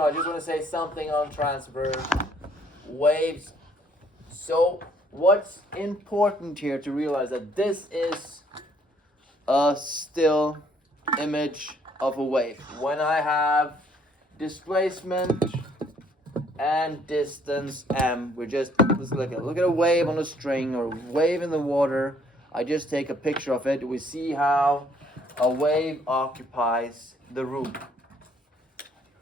I just want to say something on transverse waves. So what's important here to realize that this is a still image of a wave. When I have displacement and distance m, let's look at a wave on a string or a wave in the water. I just take a picture of it. We see how a wave occupies the room.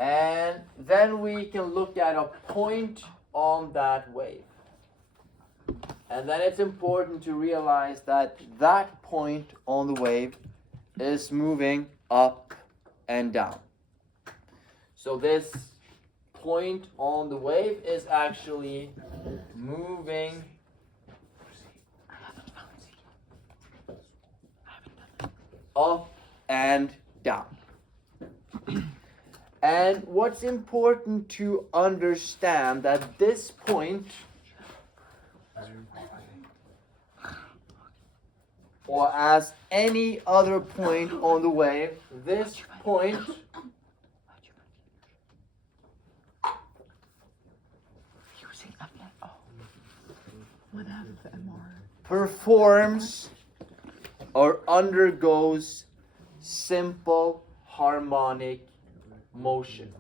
And then we can look at a point on that wave. And then it's important to realize that that point on the wave is moving up and down. So this point on the wave is actually moving up and down. And what's important to understand that this point, or as any other point on the wave, this point performs or undergoes simple harmonic motion.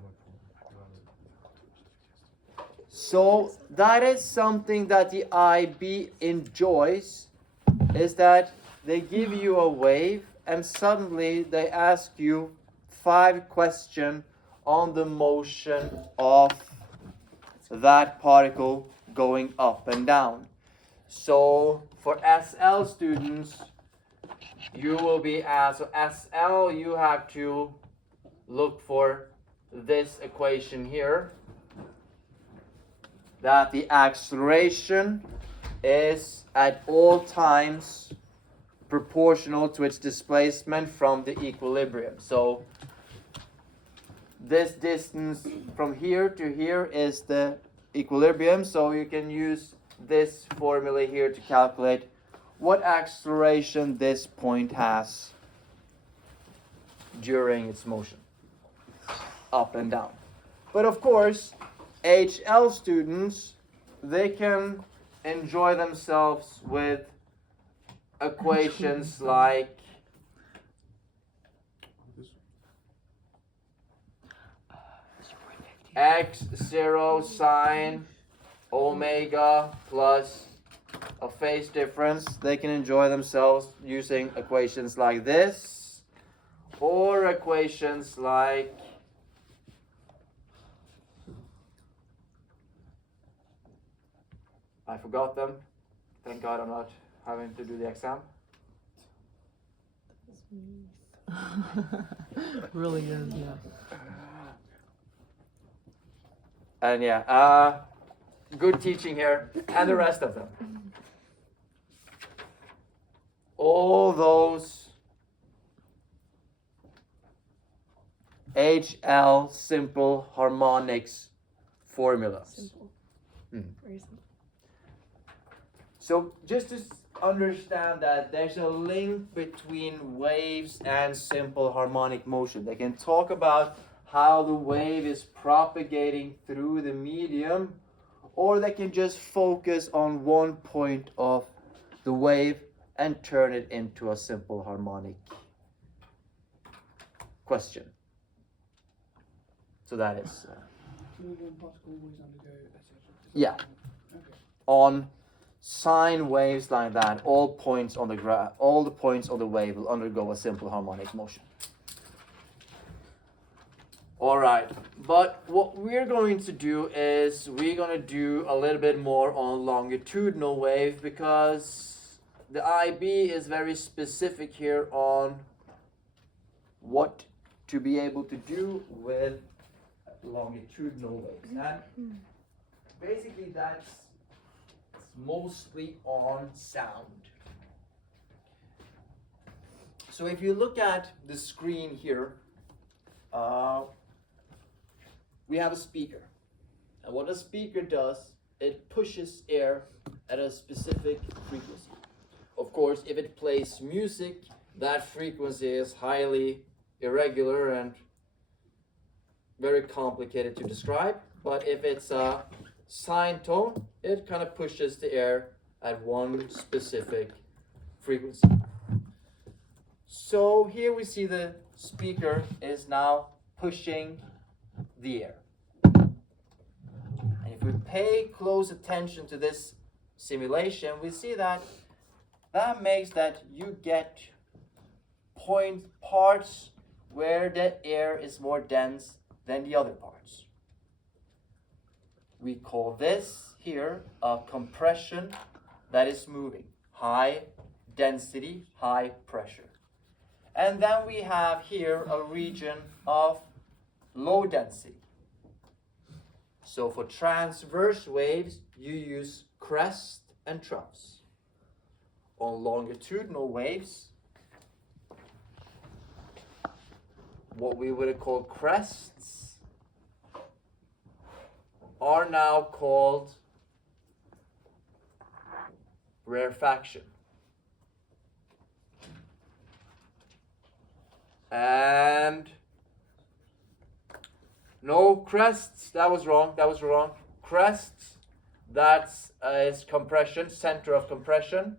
So that is something that the IB enjoys, is that they give you a wave and suddenly they ask you 5 questions on the motion of that particle going up and down. So for SL students, you will be asked, so SL, you have to look for this equation here, that the acceleration is at all times proportional to its displacement from the equilibrium. So this distance from here to here is the equilibrium, so you can use this formula here to calculate what acceleration this point has during its motion, up and down. But of course, HL students, they can enjoy themselves with equations like x0 sine omega plus a phase difference. They can enjoy themselves using equations like this, or equations like I forgot them. Thank God I'm not having to do the exam. Really is, yeah. And yeah, good teaching here, and the rest of them. All those HL simple harmonics formulas. Simple. Very simple. So just to understand that there's a link between waves and simple harmonic motion. They can talk about how the wave is propagating through the medium, or they can just focus on one point of the wave and turn it into a simple harmonic question. So that is yeah, on sine waves like that, all the points on the wave will undergo a simple harmonic motion. All right, but what we're going to do is we're going to do a little bit more on longitudinal wave, because the IB is very specific here on what to be able to do with longitudinal waves. And basically that's mostly on sound. So if you look at the screen here, we have a speaker. And what a speaker does, it pushes air at a specific frequency. Of course, if it plays music, that frequency is highly irregular and very complicated to describe, but if it's a sine tone, it kind of pushes the air at one specific frequency. So here we see the speaker is now pushing the air. And if we pay close attention to this simulation, we see that that makes that you get parts where the air is more dense than the other parts. We call this here a compression that is moving. High density, high pressure. And then we have here a region of low density. So for transverse waves, you use crest and troughs. On longitudinal waves, what we would have called crests are now called rarefaction. And no crests, that was wrong. Crests, that's is compression, center of compression,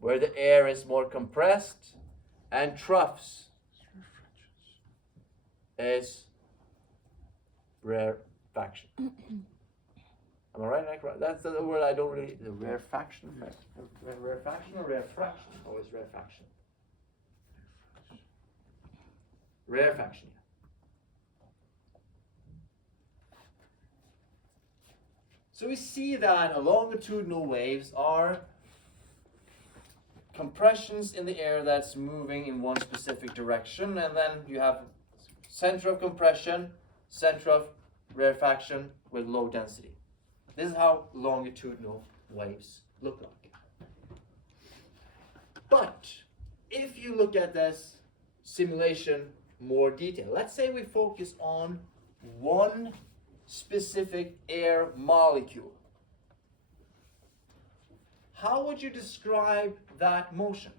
where the air is more compressed, and troughs is rarefaction. Am I right? That's the word I don't really. The rarefaction, rarefaction or rarefaction? Always rarefaction. Rarefaction. So we see that longitudinal waves are compressions in the air that's moving in one specific direction, and then you have center of compression, center of rarefaction with low density. This is how longitudinal waves look like. But if you look at this simulation more detail, let's say we focus on one specific air molecule. How would you describe that motion?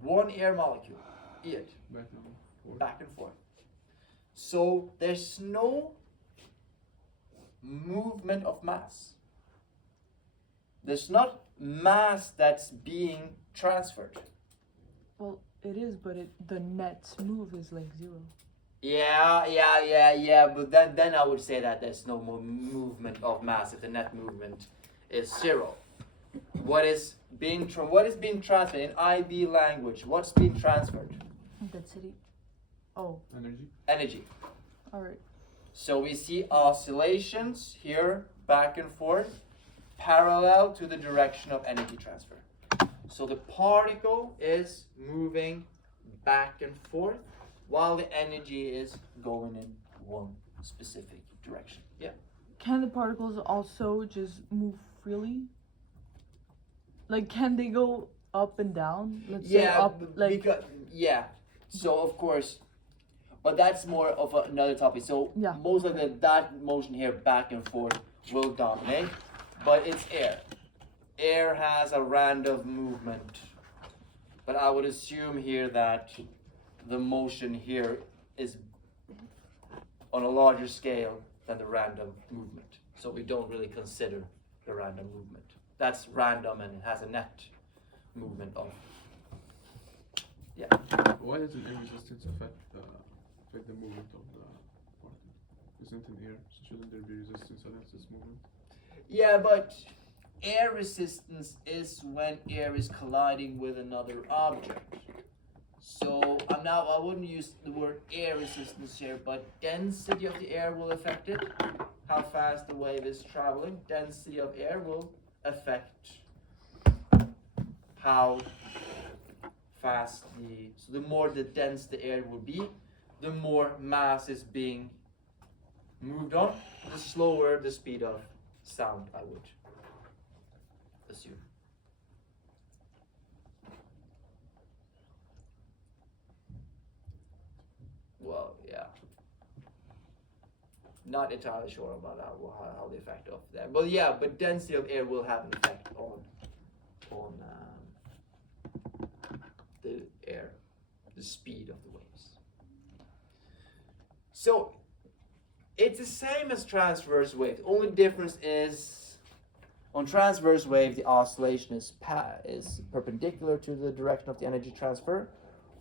One air molecule, it, back and forth. So there's no movement of mass. There's not mass that's being transferred. Well, it is, but the net move is like 0. Yeah, but then I would say that there's no more movement of mass if the net movement is 0. What is being transferred in IB language? What's being transferred? Density. Oh. Energy. All right. So we see oscillations here, back and forth, parallel to the direction of energy transfer. So the particle is moving back and forth while the energy is going in one specific direction. Yeah. Can the particles also just move freely? Like, can they go up and down? Let's say up, like. So of course, but that's more of another topic. So yeah. Most of that motion here, back and forth, will dominate, but it's air. Air has a random movement, but I would assume here that the motion here is on a larger scale than the random movement. So we don't really consider the random movement. That's random and it has a net movement of. Yeah. Why doesn't air resistance affect the movement of the particle? Isn't in air, so shouldn't there be resistance against this movement? Yeah, but air resistance is when air is colliding with another object. So I wouldn't use the word air resistance here, but density of the air will affect it. How fast the wave is traveling, density of air will affect how fast so the more dense the air will be, the more mass is being moved on, the slower the speed of sound, I would assume. Well, yeah. Not entirely sure about how the effect of that. But yeah, but density of air will have an effect on the air, the speed of the waves. So it's the same as transverse wave. The only difference is on transverse wave the oscillation is perpendicular to the direction of the energy transfer.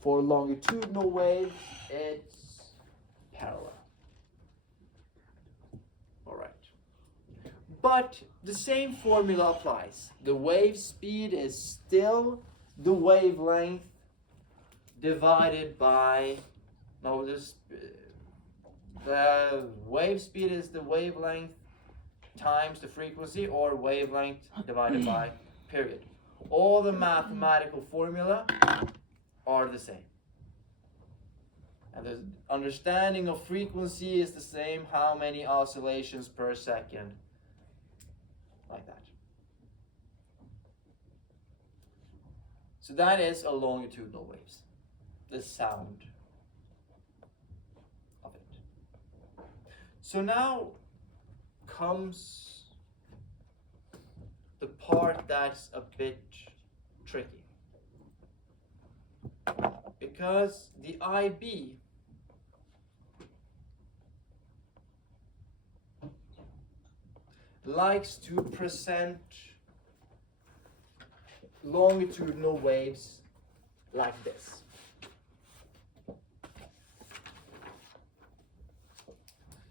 For longitudinal waves, it's parallel. All right. But the same formula applies. The wave speed is still the wavelength divided by, the wave speed is the wavelength times the frequency, or wavelength divided by period. All the mathematical formula are the same. And the understanding of frequency is the same, how many oscillations per second, like that. So that is a longitudinal waves, the sound of it. So now comes the part that's a bit tricky, because the IB likes to present longitudinal waves like this.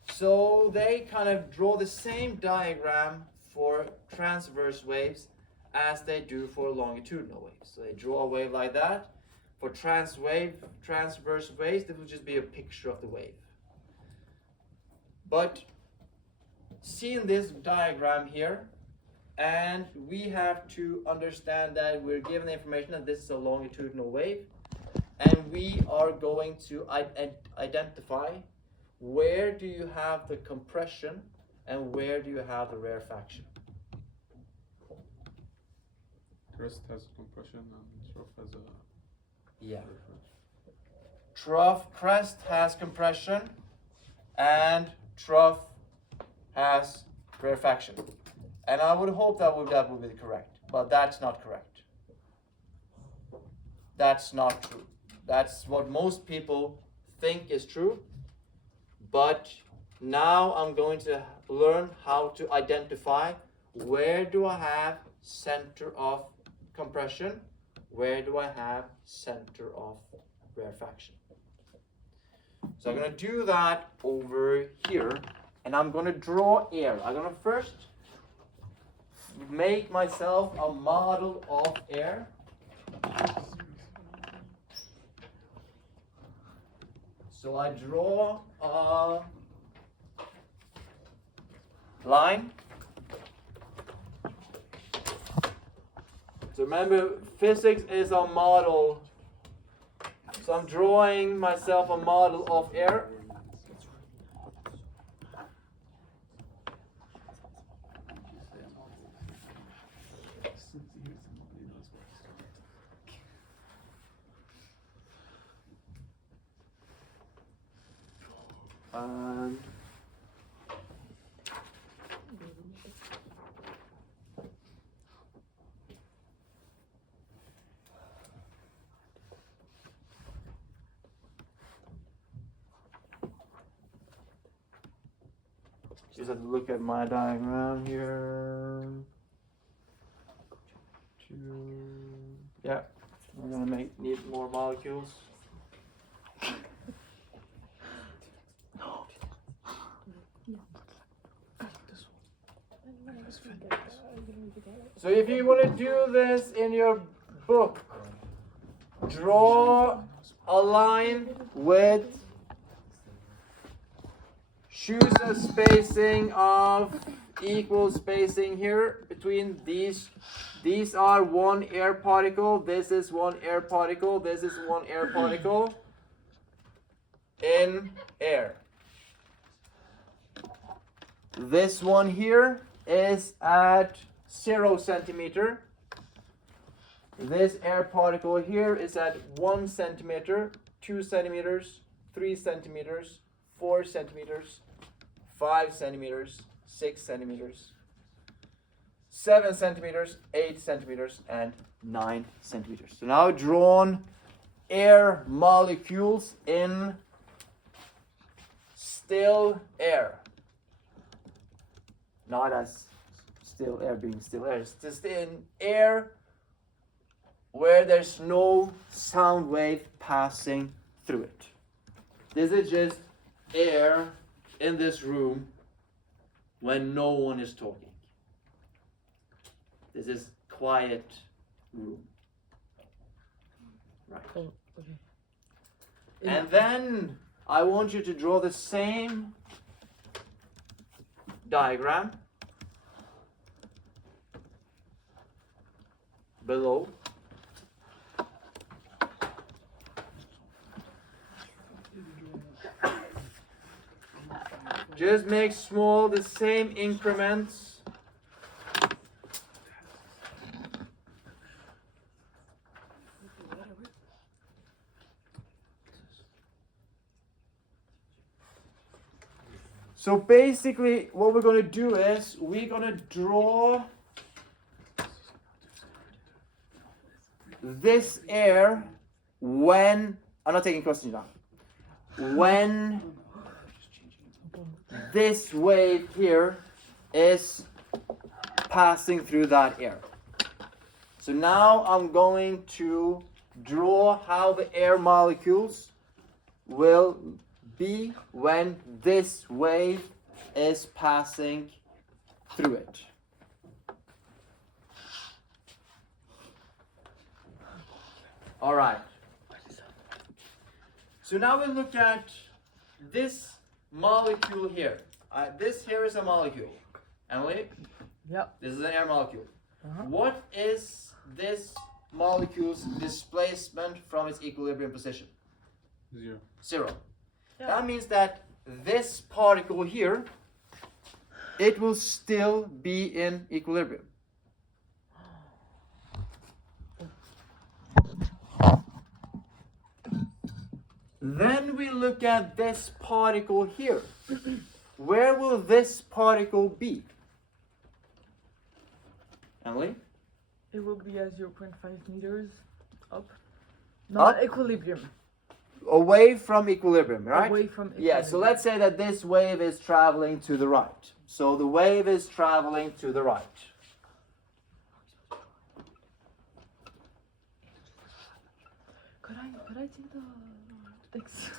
So they kind of draw the same diagram for transverse waves as they do for longitudinal waves. So they draw a wave like that. For transverse waves, this will just be a picture of the wave. But seeing this diagram here, and we have to understand that we're given the information that this is a longitudinal wave, and we are going to identify where do you have the compression and where do you have the rarefaction. Crest has compression and trough has a rarefaction. Trough crest has compression and trough has rarefaction. And I would hope that would be correct, but that's not correct. That's not true. That's what most people think is true. But now I'm going to learn how to identify where do I have center of compression, where do I have center of rarefaction. So I'm going to do that over here, and I'm going to draw air. I'm going to first make myself a model of air. So I draw a line. So remember, physics is a model. So I'm drawing myself a model of air. And just have to look at my diagram here. Yeah, we're gonna need more molecules. So if you want to do this in your book, draw a line with choose a spacing of equal spacing here between these. These are one air particle, this is one air particle, this is one air particle in air. This one here is at 0 centimeter. This air particle here is at 1 centimeter, 2 centimeters, 3 centimeters, 4 centimeters, 5 centimeters, 6 centimeters, 7 centimeters, 8 centimeters, and 9 centimeters. So now drawn air molecules in still air. Not as still air being still air. It's just in air where there's no sound wave passing through it. This is just air in this room when no one is talking. This is quiet room. Right. Oh, okay. And then I want you to draw the same diagram below. Just make small the same increments. So basically what we're going to do is we're going to draw this air when, I'm not taking questions now, when this wave here is passing through that air. So now I'm going to draw how the air molecules will be when this wave is passing through it. All right. So now we look at this molecule here. This here is a molecule. Emily? Yep. This is an air molecule. Uh-huh. What is this molecule's displacement from its equilibrium position? 0. 0. Yeah. That means that this particle here, it will still be in equilibrium. Then we look at this particle here. Where will this particle be? Emily? It will be at 0.5 meters up. Not Up? equilibrium. Away from equilibrium, right? Away from Yeah, so let's say that this wave is traveling to the right. So the wave is traveling to the right. Could I take the thanks?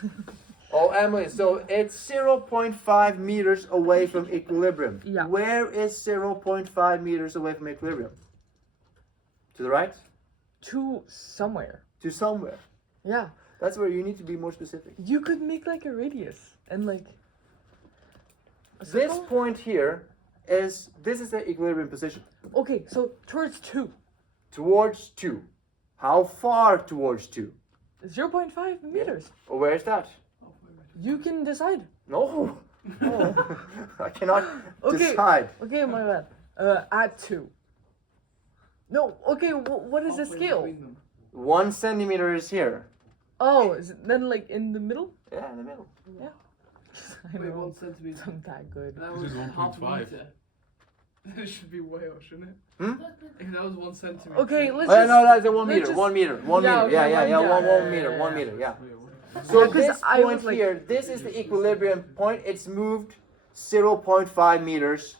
Oh, Emily, so it's 0.5 meters away from equilibrium. Yeah. Where is 0.5 meters away from equilibrium? To the right? To somewhere. To somewhere. Yeah. That's where you need to be more specific. You could make like a radius and like a This circle? point here is, this is the equilibrium position. Okay, so towards 2. Towards 2. How far towards 2? 0.5 meters. Or where is that? You can decide. No. Oh. I cannot Okay. decide. Okay, my bad. At 2. No, okay, what is the scale? 1 centimeter is here. Oh, is it then like in the middle? Yeah, in the middle. I Wait, know. 1 centimeter. I'm that good. That This was is half a 1.5. meter. It should be way up, shouldn't it? Hmm? If that was 1 centimeter. Okay, let's Oh, just. no, that's a 1 let's meter. just- 1 meter. 1 Yeah, meter. okay, Yeah, yeah, yeah. yeah, 1 yeah, meter. yeah, 1 yeah. meter. Yeah. Wait, what? So Yeah, 'cause this I point was like- here, this is the equilibrium point. It's moved 0.5 meters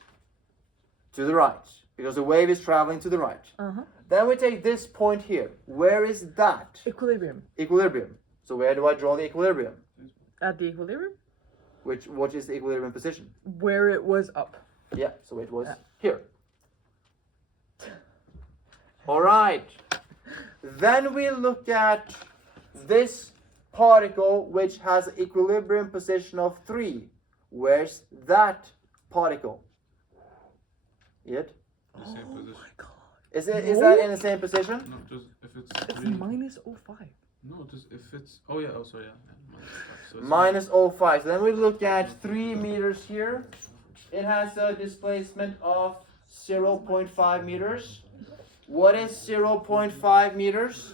to the right because the wave is traveling to the right. Uh-huh. Then we take this point here. Where is that? Equilibrium. Equilibrium. So where do I draw the equilibrium? At the equilibrium? What is the equilibrium position? Where it was up. Yeah, so it was Yeah. here. All right. Then we look at this particle which has equilibrium position of 3. Where's that particle? Yet? The same Oh position. my god. Is No. that in the same position? No, just if it's. It's really- minus 0.5. No, just if it's. Oh, yeah, oh, sorry, yeah. -5. So it's Minus 0.5. So then we look at 3 meters here. It has a displacement of 0.5 meters. What is 0.5 meters?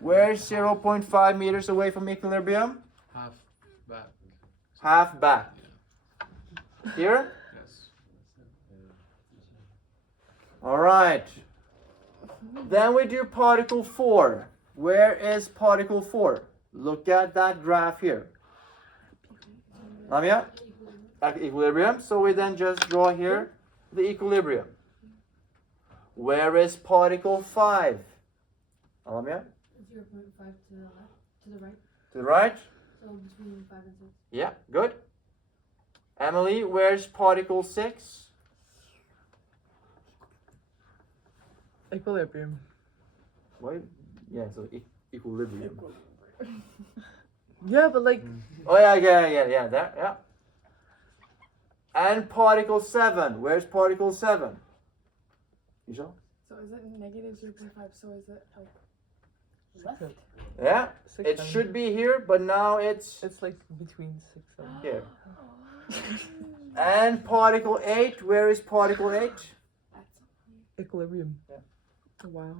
Where's 0.5 meters away from equilibrium? half back. Half back. Yeah. Here? Yes. All right. Then we do particle 4. Where is particle 4? Look at that graph here. Lamia? Equilibrium. So we then just draw here the equilibrium. Where is particle 5? Lamia? 0.5 to the left, to the right. To the right? So between 5 and 6. Yeah, good. Emily, where's particle 6? Equilibrium. Wait. Yeah, so equilibrium. Yeah, but like Oh yeah, there, yeah. And particle 7. Where's particle 7? You saw? So is it negative 0.5? So is it like left? Yeah. six, It seven. should be here, but now it's It's like between 6 and here. And particle 8. Where is particle 8? equilibrium. Yeah. Wow.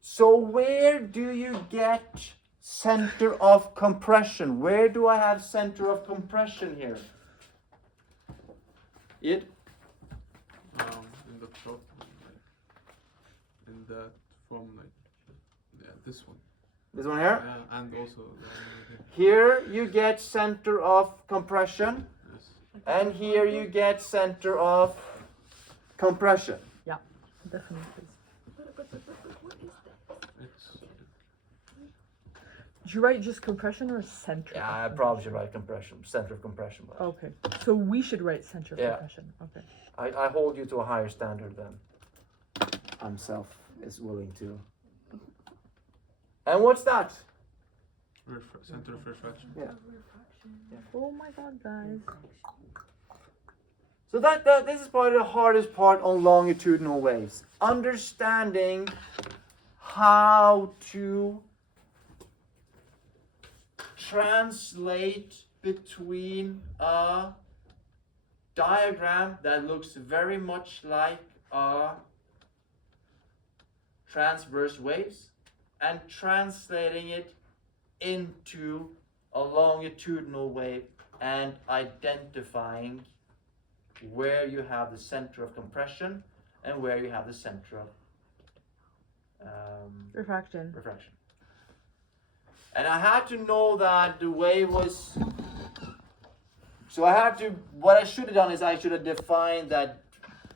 So where do you get center of compression? Where do I have center of compression here? It? In the top, like, in that form, like, yeah, this one. This one here? Yeah, and also the one right Here you get center of compression, here. Yes. and here you get center of compression. Definitely. It's Did you write just compression or center? Yeah, I of probably should write compression, center of compression. But Okay. So we should write center of Yeah. compression. Okay. I hold you to a higher standard than himself is willing to. And what's that? center of refraction. Yeah. Oh my god, guys. So that this is probably the hardest part on longitudinal waves. Understanding how to translate between a diagram that looks very much like a transverse waves and translating it into a longitudinal wave and identifying where you have the center of compression and where you have the center of Refraction. refraction. And I had to know that the wave was, so I had to, what I should have done is I should have defined that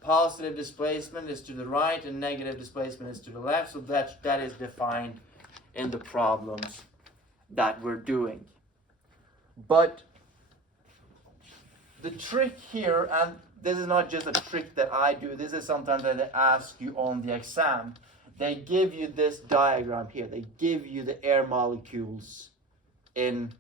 positive displacement is to the right and negative displacement is to the left, so that is defined in the problems that we're doing. But the trick here, and this is not just a trick that I do, this is sometimes that they ask you on the exam. They give you this diagram here. They give you the air molecules in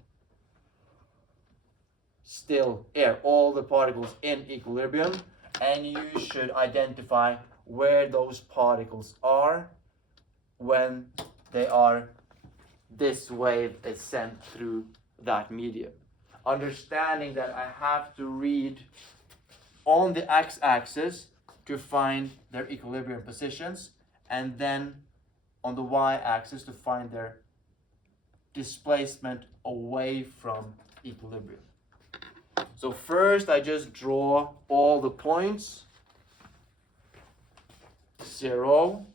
still air, all the particles in equilibrium, and you should identify where those particles are when they are, this wave is sent through that medium. Understanding that I have to read on the x-axis to find their equilibrium positions, and then on the y-axis to find their displacement away from equilibrium. So first I just draw all the points. 0,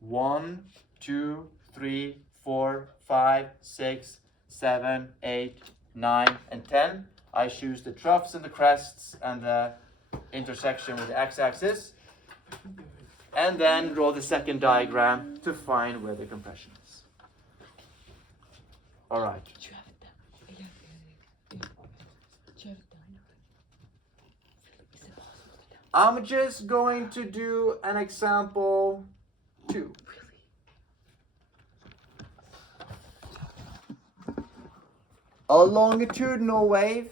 1, 2, 3, 4, 5, 6, 7, 8, 9, and 10. I choose the troughs and the crests and the intersection with the x-axis. And then draw the second diagram to find where the compression is. All right. I'm just going to do an example 2. A longitudinal wave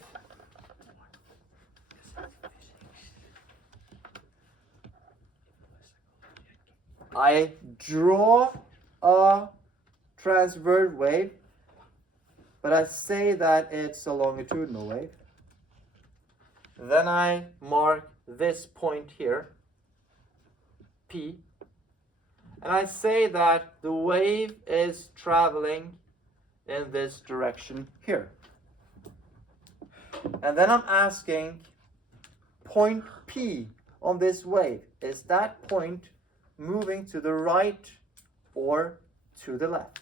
I draw a transverse wave, but I say that it's a longitudinal wave. Then I mark this point here, P, and I say that the wave is traveling in this direction here. And then I'm asking point P on this wave, is that point moving to the right or to the left?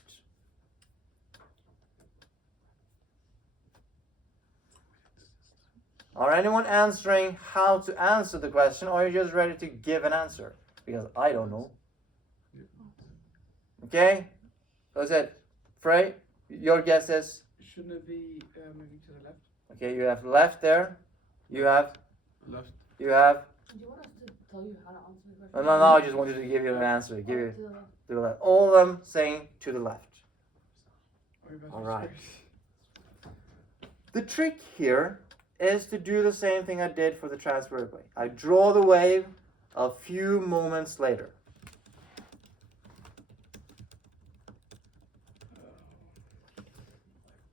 Are anyone answering how to answer the question, or are you just ready to give an answer? Because I don't know. Okay? That's it. Frey, your guess is? Shouldn't it be moving to the left? Okay, you have left there. You have. Left. You have. Do you want us to tell you how to answer the No, question? no, I just want you to give you an answer. Give you To the left. to the left. All of them saying to the left. Or All right. The trick here is to do the same thing I did for the transverse wave. I draw the wave a few moments later.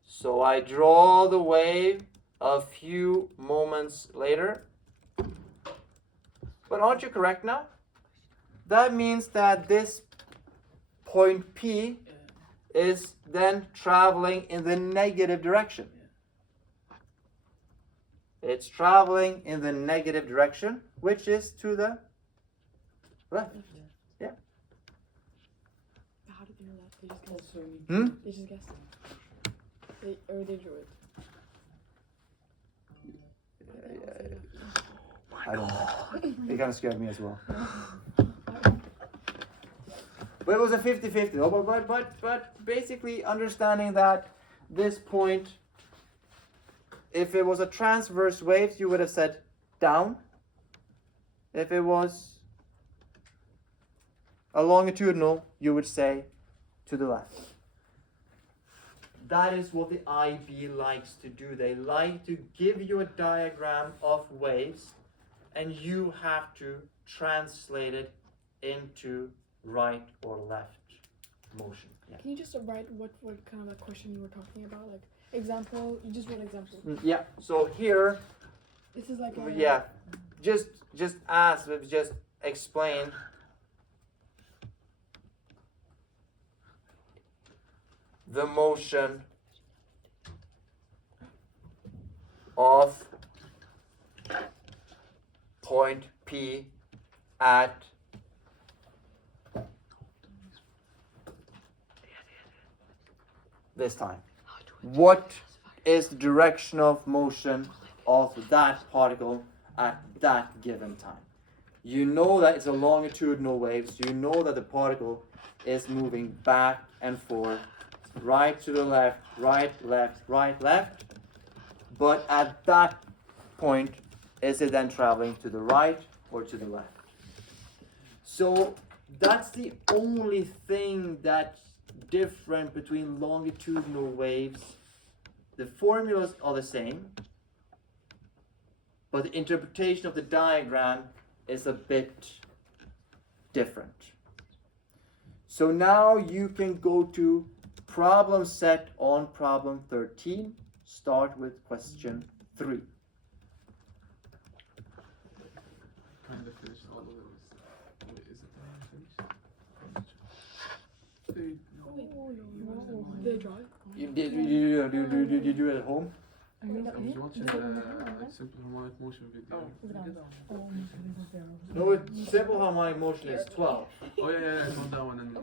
So I draw the wave a few moments later. But aren't you correct now? That means that this point P is then traveling in the negative direction. It's traveling in the negative direction, which is to the left. How did they know that? They just guessed. Also, Hmm? They just guessed. They drew it. I don't know. It kind of scared me as well. But it was a 50-50. Oh, but basically understanding that this point, if it was a transverse wave, you would have said down. If it was a longitudinal, you would say to the left. That is what the IB likes to do. They like to give you a diagram of waves, and you have to translate it into right or left motion. Yeah. Can you just write what kind of a question you were talking about? Like example, you just wrote example. Yeah. So here, This is like a yeah, just ask, just explain. The motion of point P at this time. What is the direction of motion of that particle at that given time? You know that it's a longitudinal wave, so you know that the particle is moving back and forth, right to the left, right, left. But at that point, is it then traveling to the right or to the left? So that's the only thing that's different between longitudinal waves. The formulas are the same, but the interpretation of the diagram is a bit different. So now you can go to problem set on problem 13. Start with question 3. Kind of finished all of it. Wait, is it finished? Oh no. They draw it? You do it at home? I was watching a simple harmonic motion video. No, simple harmonic motion is 12. Oh yeah, I saw that one and.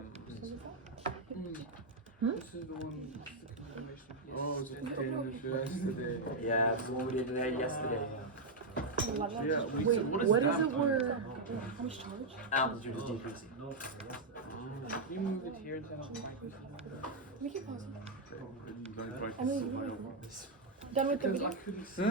This is the one. This is the confirmation piece. Oh, it was yesterday. Yeah, it's the one we did yesterday. Yeah, Wait, what is what that? is it where? How much charge? Amplitude is decreasing. If you move it here instead of microphone. Make it pause. Oh, I didn't I mean, practice. Done with the Because video? I couldn't see.